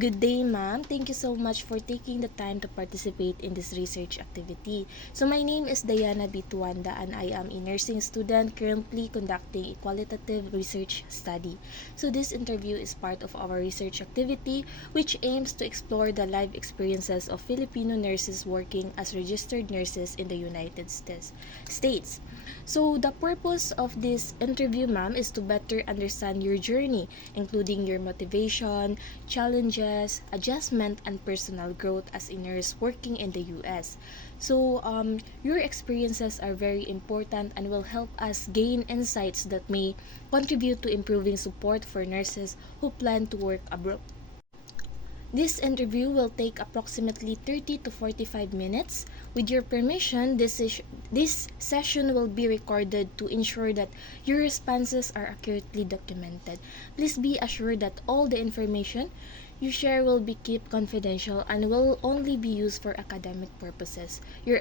Good day, ma'am. Thank you so much for taking the time to participate in this research activity. So my name is Diana Bituanda and I am a nursing student currently conducting a qualitative research study. So this interview is part of our research activity which aims to explore the life experiences of Filipino nurses working as registered nurses in the United States. So the purpose of this interview, ma'am, is to better understand your journey, including your motivation, challenges, adjustment, and personal growth as a nurse working in the US. So, your experiences are very important and will help us gain insights that may contribute to improving support for nurses who plan to work abroad. This interview will take approximately 30 to 45 minutes. With your permission, this session will be recorded to ensure that your responses are accurately documented. Please be assured that all the information you share will be kept confidential and will only be used for academic purposes. Your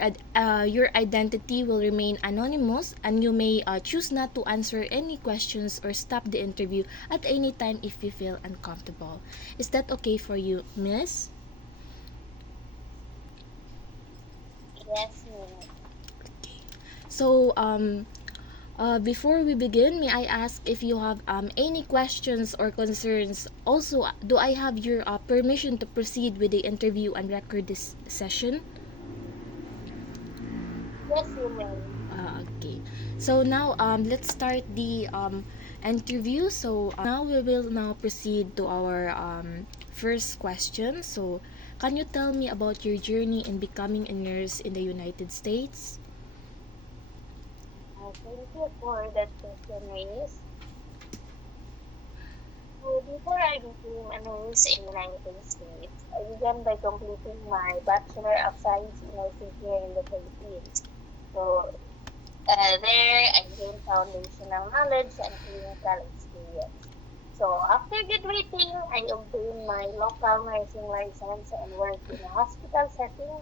identity will remain anonymous and you may choose not to answer any questions or stop the interview at any time if you feel uncomfortable. Is that okay for you, miss? Yes, ma'am. So, before we begin, may I ask if you have any questions or concerns? Also, do I have your permission to proceed with the interview and record this session? Yes, you may. Okay. So now let's start the interview. So now we will now proceed to our first question. So can you tell me about your journey in becoming a nurse in the United States? Thank you for that question, Miss. So before I became a nurse in the United States, I began by completing my Bachelor of Science in nursing here in the Philippines. So there, I gained foundational knowledge and clinical experience. So after graduating, I obtained my local nursing license and worked in a hospital setting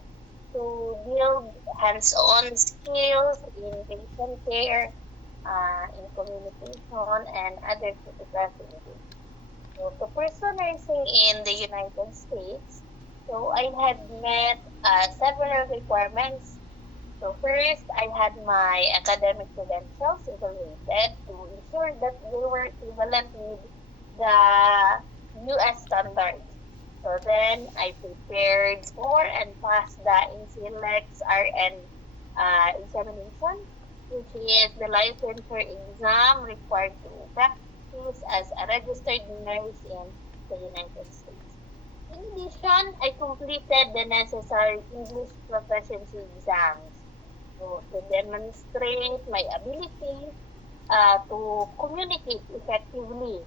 to build hands-on skills in patient care, in communication, and other critical activities. So to pursue nursing in the United States, so I had met several requirements. So first, I had my academic credentials evaluated to ensure that they were equivalent with the U.S. standards. So then I prepared for and passed the NCLEX RN examination, which is the licensure exam required to practice as a registered nurse in the United States. In addition, I completed the necessary English proficiency exams to demonstrate my ability to communicate effectively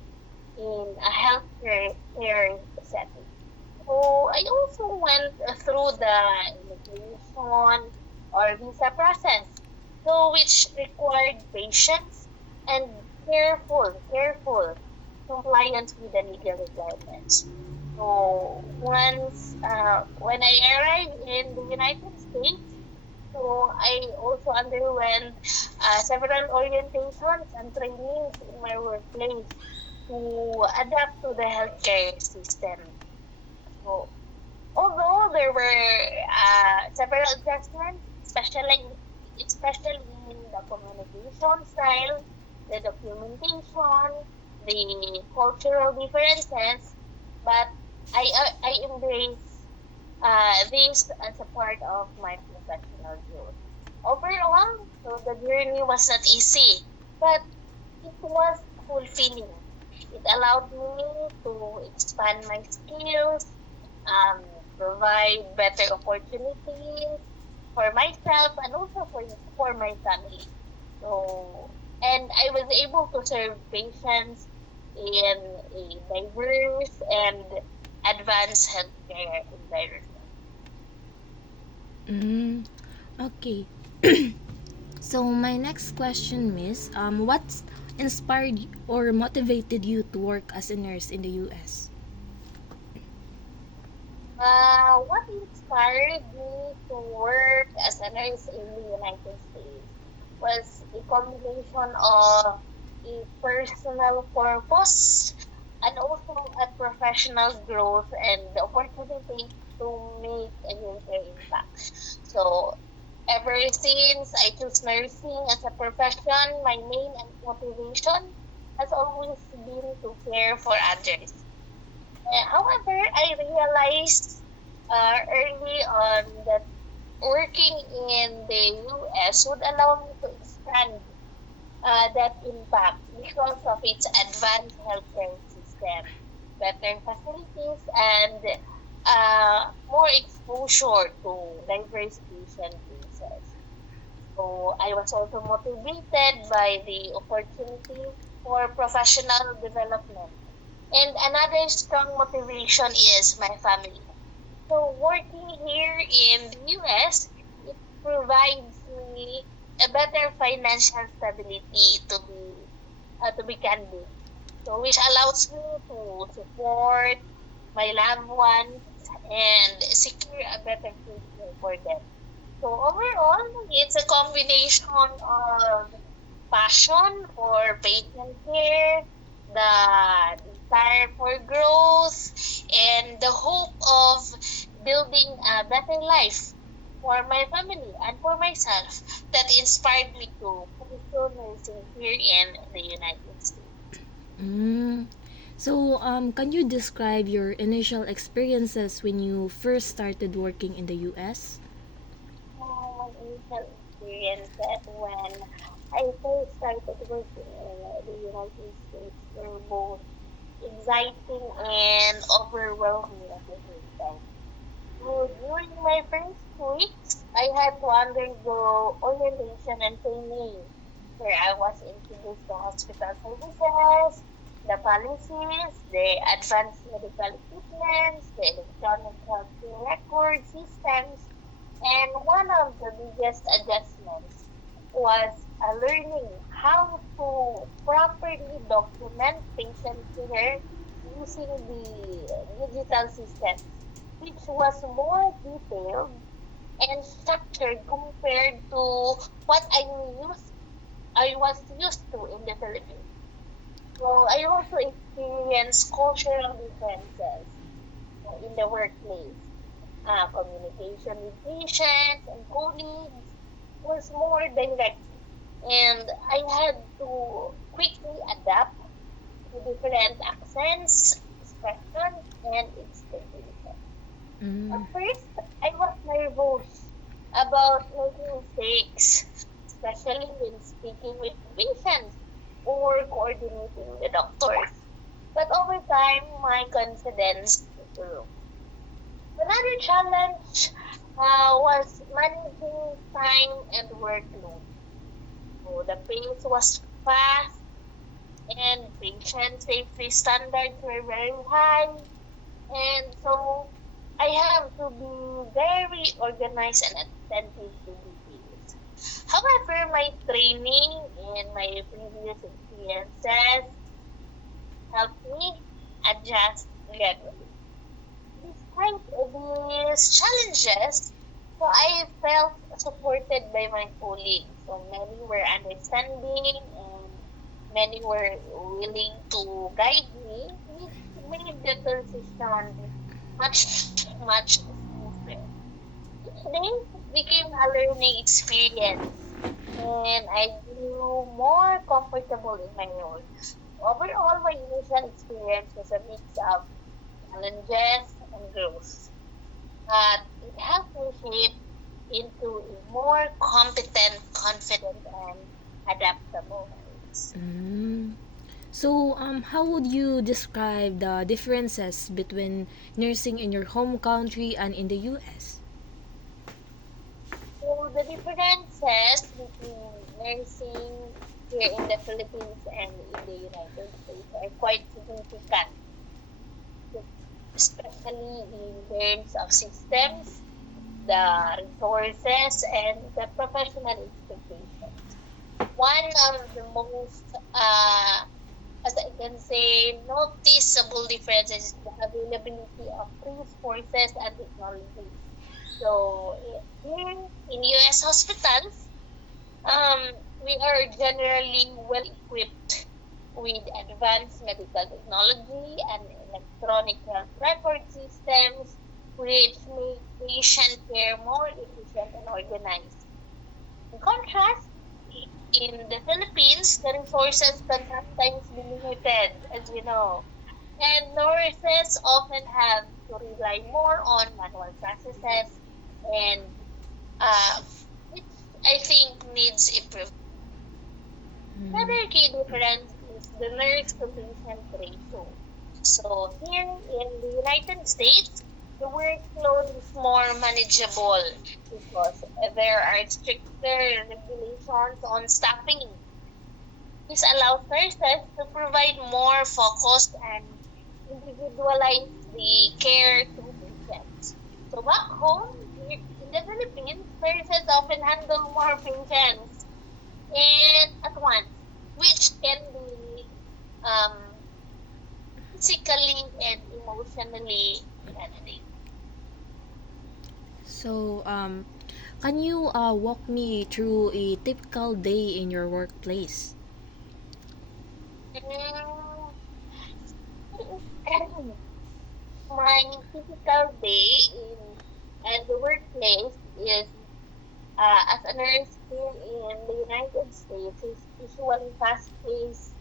in a healthcare care setting. So I also went through the immigration or visa process, so which required patience and careful compliance with the legal requirements. So when I arrived in the United States, so I also underwent several orientations and trainings in my workplace to adapt to the healthcare system. So although there were several adjustments, especially in the communication style, the documentation, the cultural differences, but I embrace this as a part of my professional growth. Overall, so the journey was not easy, but it was fulfilling. It allowed me to expand my skills, um, provide better opportunities for myself and also for my family. So, and I was able to serve patients in a diverse and advanced healthcare environment. Mm, okay. So my next question, miss, what inspired or motivated you to work as a nurse in the US? What inspired me to work as a nurse in the United States was a combination of a personal purpose and also at professional growth and the opportunity to make a greater impact. So ever since I chose nursing as a profession, my main motivation has always been to care for others. However, I realized early on that working in the US would allow me to expand that impact because of its advanced healthcare system, better facilities, and more exposure to diverse patient cases. So I was also motivated by the opportunity for professional development. And another strong motivation is my family. So working here in the US, it provides me a better financial stability to be candid. So which allows me to support my loved ones and secure a better future for them. So overall, it's a combination of passion for patient care, the desire for growth, and the hope of building a better life for my family and for myself that inspired me to pursue nursing here in the United States. Mm. So, can you describe your initial experiences when you first started working in the US? My initial experiences when I first started working in the United States were both exciting and overwhelming at the same time. So during my first weeks, I had to undergo orientation and training where I was introduced to hospital services, the policies, the advanced medical equipment, the electronic healthcare record systems, and one of the biggest adjustments was learning how to properly document patient care using the digital systems, which was more detailed and structured compared to what I was used to in the Philippines. So I also experienced cultural differences in the workplace. Communication with patients and colleagues was more direct, and I had to quickly adapt to different accents, expressions, and expectations. At Mm. first, I was nervous about making mistakes, especially when speaking with patients or coordinating the doctors. But over time, my confidence grew. Another challenge was managing time and workload. So the pace was fast and patient safety standards were very high. And so I have to be very organized and attentive to details. However, my training and my previous experiences helped me adjust gradually. Despite these challenges, so I felt supported by my colleagues. So many were understanding and many were willing to guide me, which made the transition much smoother. Each day became a learning experience and I grew more comfortable in my role. Overall, my initial experience was a mix of challenges and growth. It helped me shape into a more competent, confident, and adaptable nurse. Mm. So, how would you describe the differences between nursing in your home country and in the US? So the differences between nursing here in the Philippines and in the United States are quite significant, especially in terms of systems, the resources, and the professional expectations. One of the most, as I can say, noticeable differences is the availability of resources and technology. So here in US hospitals, we are generally well equipped with advanced medical technology and electronic health record systems, which make patient care more efficient and organized. In contrast, in the Philippines, the resources can sometimes be limited, as you know, and nurses often have to rely more on manual processes and uh, which I think needs improvement. Mm. Another key difference is the nurse to patient ratio. So here in the United States, the workload is more manageable because there are stricter regulations on staffing. This allows nurses to provide more focused and individualize the care to patients. So back home, here in the Philippines, nurses often handle more patients and at once, which can be um, physically and emotionally demanding. So, can you walk me through a typical day in your workplace? Mm, my typical day in the workplace is as a nurse here in the United States is usually fast-paced.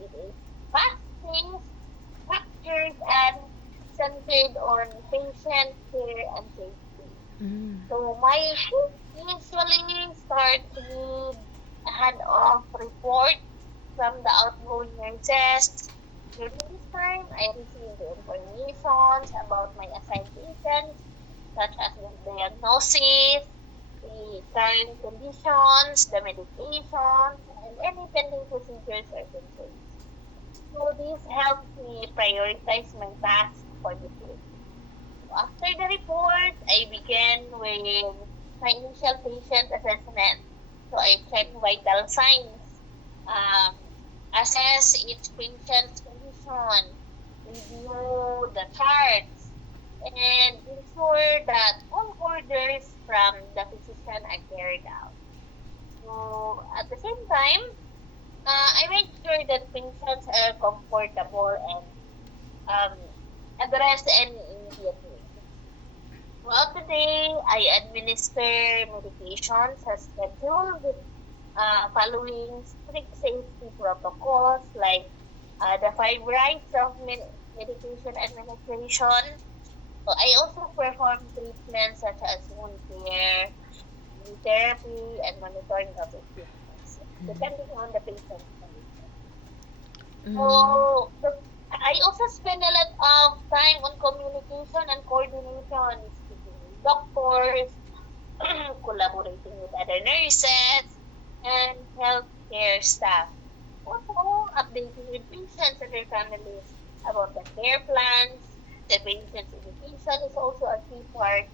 It is fast-paced, structured, and centered on patient care and safety. Mm. So my shift usually starts with a hand-off report from the outgoing nurses. During this time, I receive the information about my assigned patients, such as the diagnosis, the current conditions, the medications, and any pending procedures or concerns. So this helps me prioritize my tasks for the day. So after the report, I begin with my initial patient assessment. So I check vital signs, um, assess each patient's condition, review the charts, and ensure that all orders from the physician are carried out. So at the same time, I make sure that patients are comfortable and address any immediate needs. Throughout the day, I administer medications as scheduled, following strict safety protocols like the five rights of medication administration. So I also perform treatments such as wound care, therapy, and monitoring of equipment, depending on the patient's condition. Mm. So I also spend a lot of time on communication and coordination, speaking with doctors, collaborating with other nurses, and healthcare staff. Also, updating with patients and their families about the care plans. The patient's education is also a key part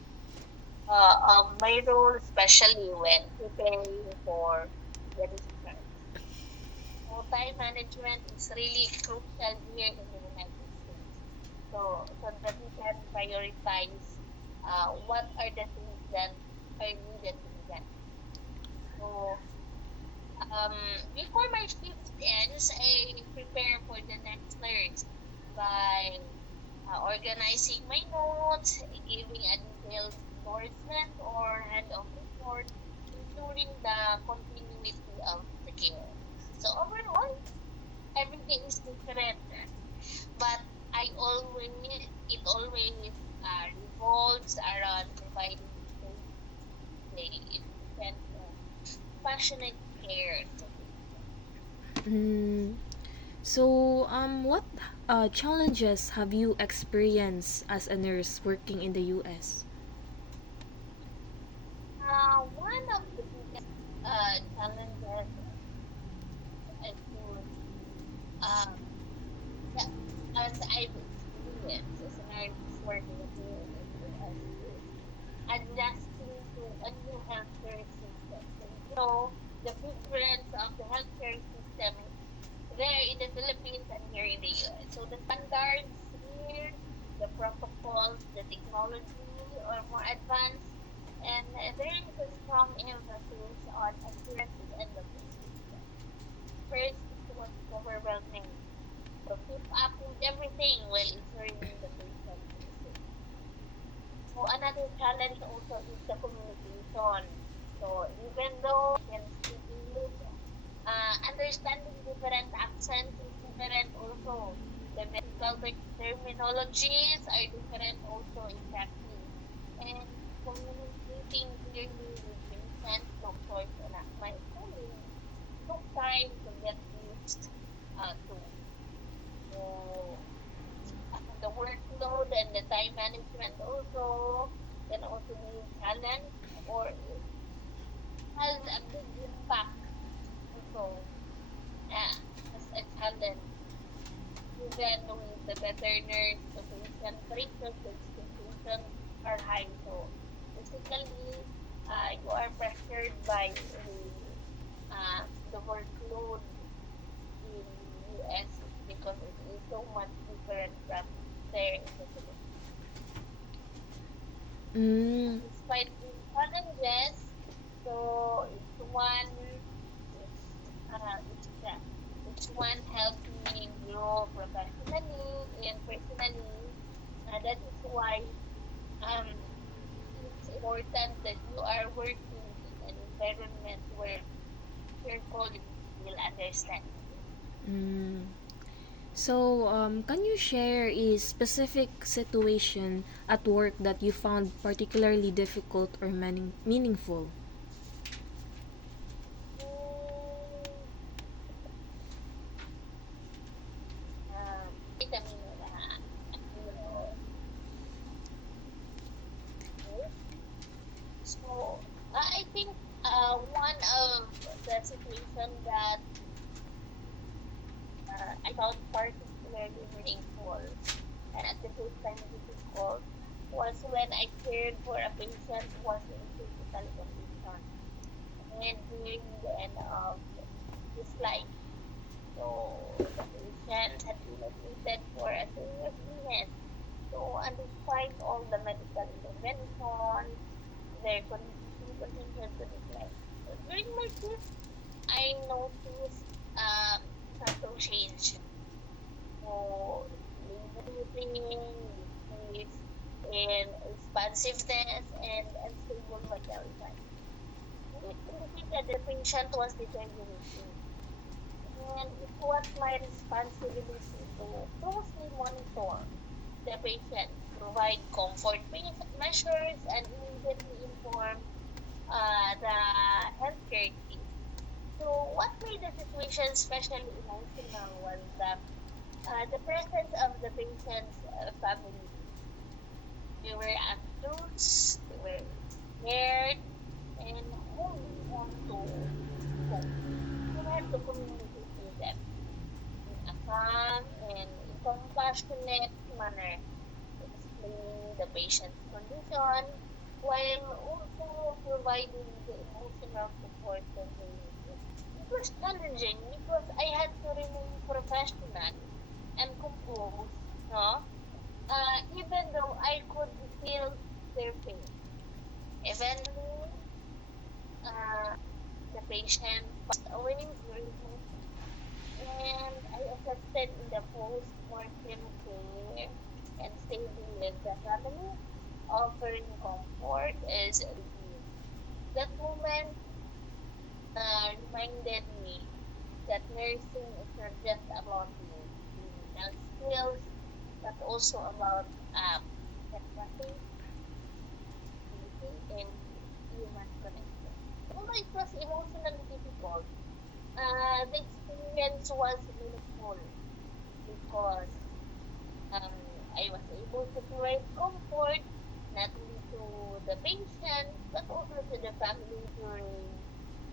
of my role, especially when preparing for the discharge. So time management is really crucial here in the United States. So that we can prioritize what are the things that are needed to be done. So um, before my shift ends, I prepare for the next nurse by organizing my notes, giving a detailed endorsement or hand-off report, ensuring the continuity of the care. So overall, every day is different, but it always revolves around providing safe, efficient, and passionate care to patients. Mm. So, what challenges have you experienced as a nurse working in the U.S.? One of the biggest challenges I could, um, yeah, as I've experienced as a nurse working here in the US is adjusting to a new healthcare system. So, the difference of the healthcare system there in the Philippines and here in the US. So the standards here, the protocols, the technology are more advanced, and there is a strong emphasis on accuracy and documentation. First, was overwhelming. To keep up with everything while ensuring the patient is safe. So another challenge also is the communication. So even though you can speak English, understanding different accents is different also. The medical terminologies are different also in practice. And communicating clearly with patients, doctors, and my colleagues took time to get used to. So the workload and the time management also can also be a challenge or it has a big impact also as a challenge. Even with the better nurse to patient ratios, the expectations are high. So basically, you are pressured by the workload in US because it is so much different from there in the Philippines. Mm. Despite these challenges, so each one helped me grow professionally and personally. That is why um, it's important that you are working in an environment where your colleagues will understand you. Mm. So, can you share a specific situation at work that you found particularly difficult or meaningful? Mm, wait a minute. You know, okay. So I think one of the situation that I found particularly meaningful and at the same time difficult was when I cared for a patient who was in critical condition and during the end of his life. So the patient had been admitted for a serious illness. So and despite all the medical interventions, their condition continued to decline. So during my shift, I noticed subtle change. So breathing, decrease in responsiveness, and unstable vital signs. It indicated the patient was deteriorating. And it was my responsibility to closely monitor the patient, provide comfort measures, and immediately inform the healthcare team. So, what made the situation especially emotional was the presence of the patient's family. They were anxious, they were scared, and holding on to hope. I had to communicate with them in a calm and compassionate manner, explaining the patient's condition while also providing the emotional support that they needed. It was challenging because I had to remain professional and composed, no? Even though I could feel their pain. Eventually, uh, the patient passed away during my shift, and I assisted in the post-mortem care and stayed with the family, offering comfort as relief. That moment reminded me that nursing is not just about the clinical skills, but also about empathy, empathy, and human connection. Although it was emotionally difficult, the experience was meaningful because um, I was able to provide comfort not only to the patient but also to the family during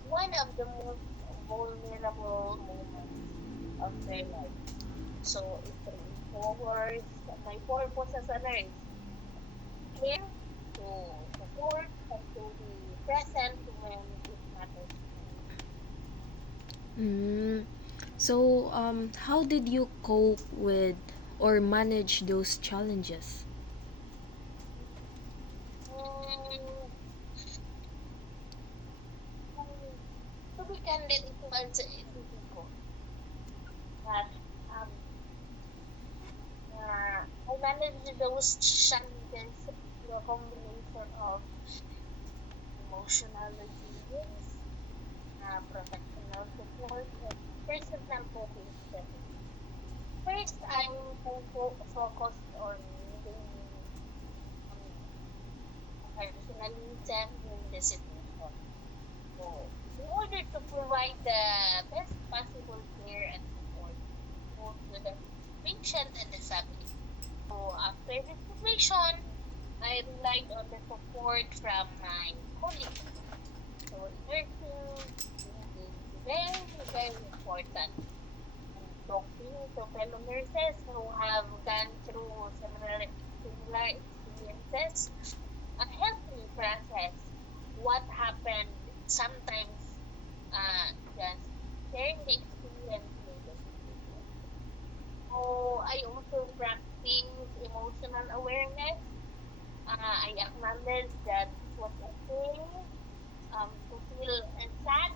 one of the most vulnerable moments of their life. So it reinforces my purpose as a nurse, care, to support, and to be present when it matters most. Mm. So, how did you cope with or manage those challenges? Mm, to be candid, it was difficult. But um, I manage those challenges through a combination of emotional resilience, professional support, and personal coping strategies. First, I'm focused on maintaining professionalism in the situation. So, in order to provide the best possible care and support both to the patient and the family. So, after the situation, I relied on the support from my colleagues. So, nursing is very, very important. And talking to fellow nurses who have gone through similar experiences helped me process what happened. Sometimes just sharing the experience with the situation. So I also practice emotional awareness. I acknowledge that it was okay to feel sad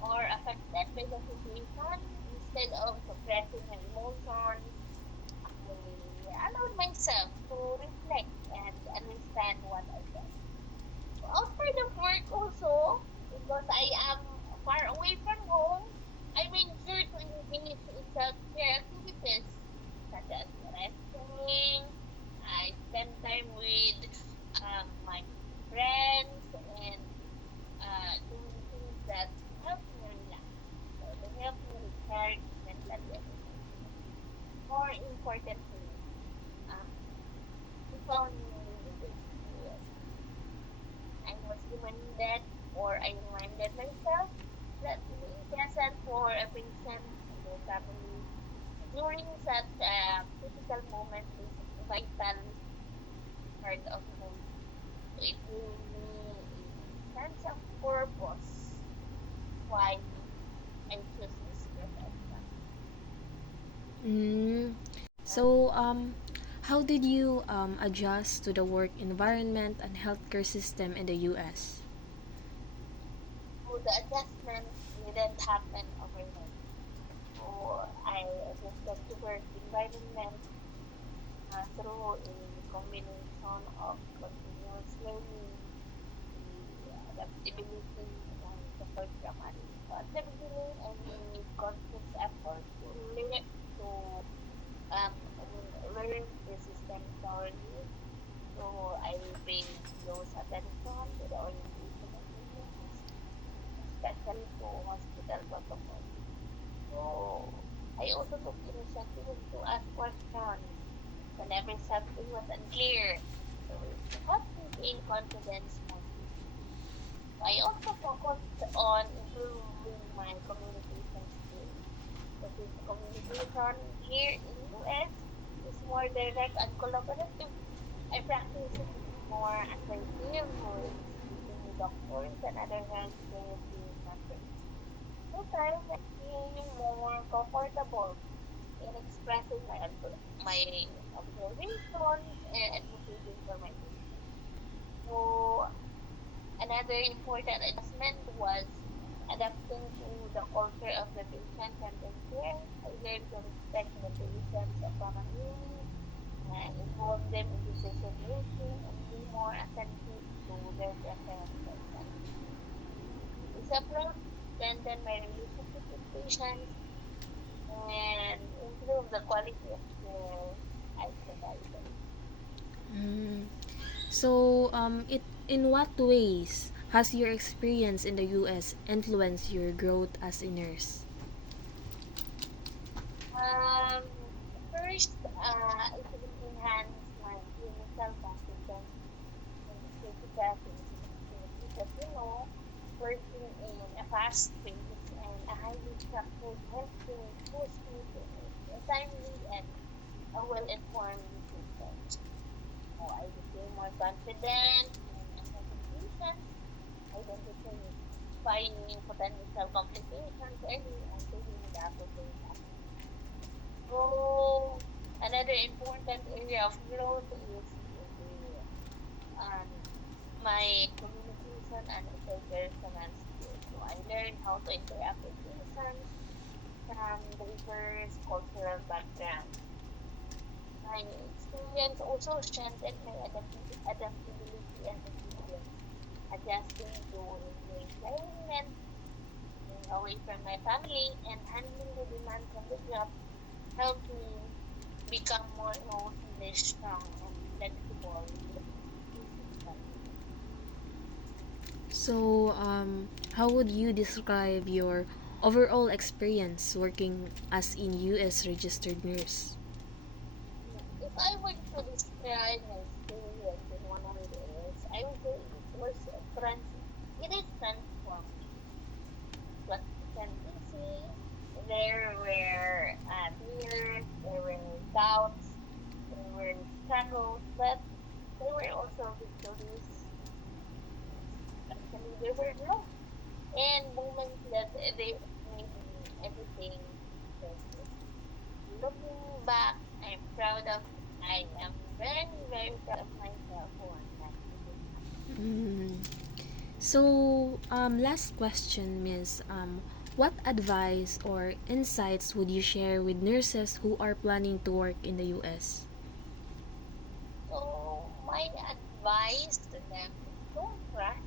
or affected by the situation. Instead of suppressing my emotions, I allowed myself to reflect and understand what I felt. Outside of work also, because I am far away from home, I made sure to engage in self-care activities such as resting. I spend time with my friends and doing things that help me relax. So they help me recharge mentally and emotionally. More importantly, um, we found meaning in the experience. I was reminded or I reminded myself that being present for a patient and their family during such a critical moment is a vital part of life. So it gave me a sense of purpose why I choose this profession. Mm. So, how did you adjust to the work environment and healthcare system in the US? So the adjustment didn't happen overnight. So I adjusted to work environment through a combination of continuous learning, the adaptability, and support from others. So at the beginning, I made conscious effort to learn the system thoroughly. So I paid close attention to the orientation of patients, especially to hospital protocols. So I also took initiative to ask questions whenever something was unclear. So it helped me gain confidence more quickly. I also focused on improving my communication skills. So since communication here in US is more direct and collaborative, I practice more assertive with speaking with doctors and other healthcare team members. Over time, I became more comfortable in expressing my observations and advocating for my patients. So another important adjustment was adapting to the culture of the patient-centered care. I learned to respect the patient's autonomy, involve them in decision making, and be more attentive to their preferences and needs. This approach strengthened my relationship with patients and improve the quality of care I provided. Mm. So, in what ways has your experience in the US influenced your growth as a nurse? Um, First, it will enhance my clinical competence in critical cases because working in a fast-paced and a highly structured healthcare push me to make a timely and a well-informed decisions. So I became more confident in assessing patients, identifying potential complications early, and taking the appropriate action. So another important area of growth is um, my communication and interpersonal skills. So I learned how to interact with patients, from diverse cultural backgrounds. My experience also strengthened my adaptability and resilience, adjusting to new environment, being away from my family, and handling the demands of the job helped me become more emotionally strong and flexible. So, how would you describe your overall experience working as in US registered nurse? If I were to describe my experience in one of the areas, I would say it was it is transforming. It wasn't easy. There were fears, there were doubts, there were struggles, but there were also victories. Actually, there were no and moments that they made me everything perfect. Looking back, I'm proud of. I am very, very proud of myself for that. Mm. So, last question, Miss. What advice or insights would you share with nurses who are planning to work in the US? So my advice to them is don't rush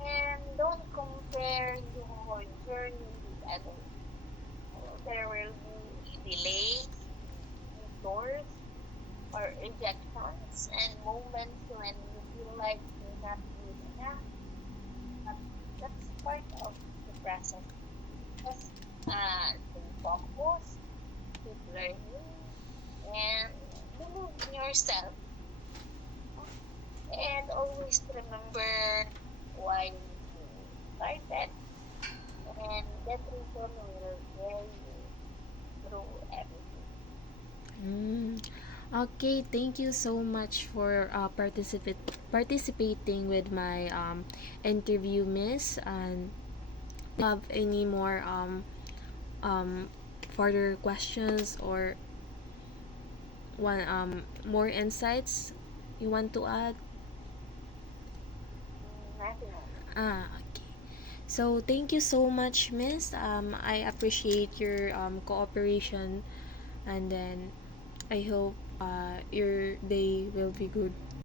and don't compare your journey with others. There will be delays, detours, or rejections, and moments when you feel like you're not good enough. But that's part of the process. Just stay focused, keep learning, and believe in yourself. And always remember why you started, and that reason will carry you through everything. Mm. Okay, thank you so much for participating with my interview, Miss. And have any more um further questions or one more insights you want to add? Nothing else. Okay. So thank you so much, Miss. I appreciate your cooperation, and then I hope your day will be good.